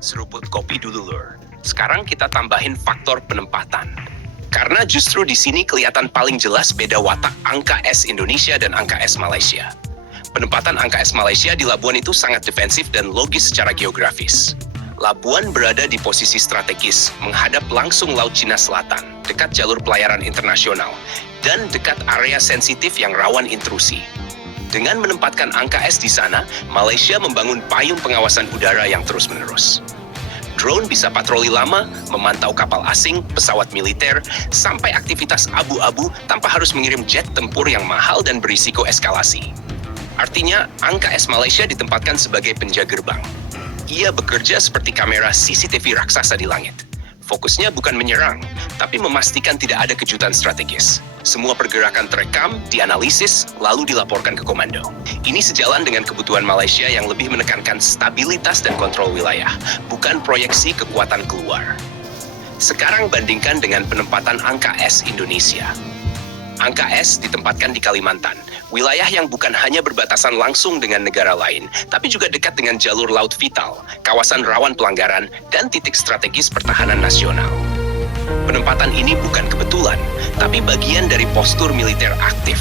Seruput kopi dulu, Lur. Sekarang kita tambahin faktor penempatan. Karena justru di sini kelihatan paling jelas beda watak angka S Indonesia dan angka S Malaysia. Penempatan angka S Malaysia di Labuan itu sangat defensif dan logis secara geografis. Labuan berada di posisi strategis, menghadap langsung Laut Cina Selatan, dekat jalur pelayaran internasional, dan dekat area sensitif yang rawan intrusi. Dengan menempatkan angka S di sana, Malaysia membangun payung pengawasan udara yang terus-menerus. Drone bisa patroli lama, memantau kapal asing, pesawat militer, sampai aktivitas abu-abu tanpa harus mengirim jet tempur yang mahal dan berisiko eskalasi. Artinya, angka S Malaysia ditempatkan sebagai penjaga gerbang. Ia bekerja seperti kamera CCTV raksasa di langit. Fokusnya bukan menyerang, tapi memastikan tidak ada kejutan strategis. Semua pergerakan terekam, dianalisis, lalu dilaporkan ke komando. Ini sejalan dengan kebutuhan Malaysia yang lebih menekankan stabilitas dan kontrol wilayah, bukan proyeksi kekuatan keluar. Sekarang bandingkan dengan penempatan angka S Indonesia. Angka S ditempatkan di Kalimantan, wilayah yang bukan hanya berbatasan langsung dengan negara lain, tapi juga dekat dengan jalur laut vital, kawasan rawan pelanggaran, dan titik strategis pertahanan nasional. Penempatan ini bukan kebetulan, tapi bagian dari postur militer aktif.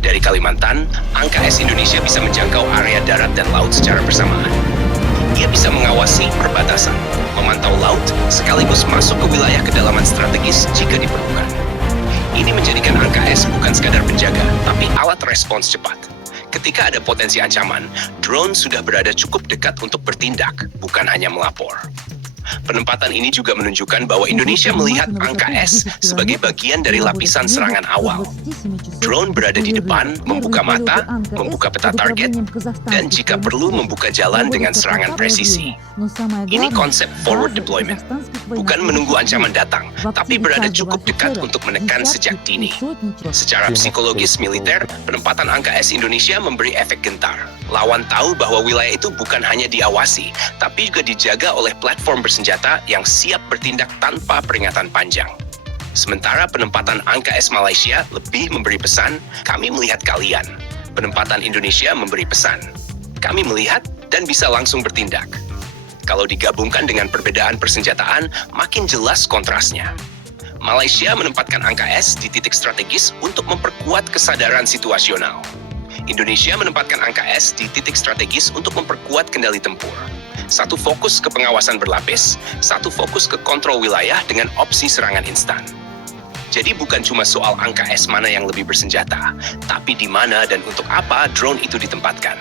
Dari Kalimantan, angka S Indonesia bisa menjangkau area darat dan laut secara bersamaan. Ia bisa mengawasi perbatasan, memantau laut, sekaligus masuk ke wilayah kedalaman strategis jika diperlukan. Ini menjadikan angka S bukan sekadar penjaga, tapi alat respons cepat. Ketika ada potensi ancaman, drone sudah berada cukup dekat untuk bertindak, bukan hanya melapor. Penempatan ini juga menunjukkan bahwa Indonesia melihat angka S sebagai bagian dari lapisan serangan awal. Drone berada di depan, membuka mata, membuka peta target, dan jika perlu membuka jalan dengan serangan presisi. Ini konsep forward deployment, bukan menunggu ancaman datang, tapi berada cukup dekat untuk menekan sejak dini. Secara psikologis militer, penempatan angka S Indonesia memberi efek gentar. Lawan tahu bahwa wilayah itu bukan hanya diawasi, tapi juga dijaga oleh platform bersenjata yang siap bertindak tanpa peringatan panjang. Sementara penempatan angka S Malaysia lebih memberi pesan, kami melihat kalian. Penempatan Indonesia memberi pesan, kami melihat dan bisa langsung bertindak. Kalau digabungkan dengan perbedaan persenjataan, makin jelas kontrasnya. Malaysia menempatkan angka S di titik strategis untuk memperkuat kesadaran situasional. Indonesia menempatkan angka S di titik strategis untuk memperkuat kendali tempur. Satu fokus ke pengawasan berlapis, satu fokus ke kontrol wilayah dengan opsi serangan instan. Jadi bukan cuma soal angka S mana yang lebih bersenjata, tapi di mana dan untuk apa drone itu ditempatkan.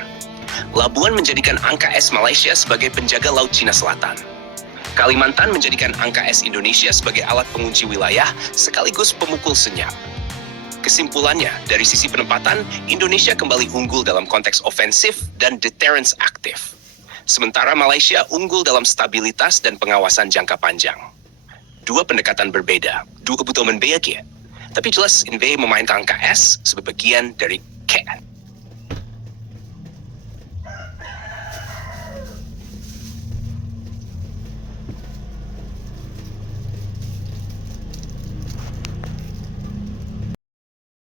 Labuan menjadikan angka S Malaysia sebagai penjaga Laut Cina Selatan. Kalimantan menjadikan angka S Indonesia sebagai alat pengunci wilayah sekaligus pemukul senyap. Kesimpulannya, dari sisi penempatan, Indonesia kembali unggul dalam konteks ofensif dan deterrence aktif. Sementara Malaysia unggul dalam stabilitas dan pengawasan jangka panjang. Dua pendekatan berbeda, dua kebutuhan berbeda. Tapi jelas, Inve memainkan angka S sebagai bagian dari KN.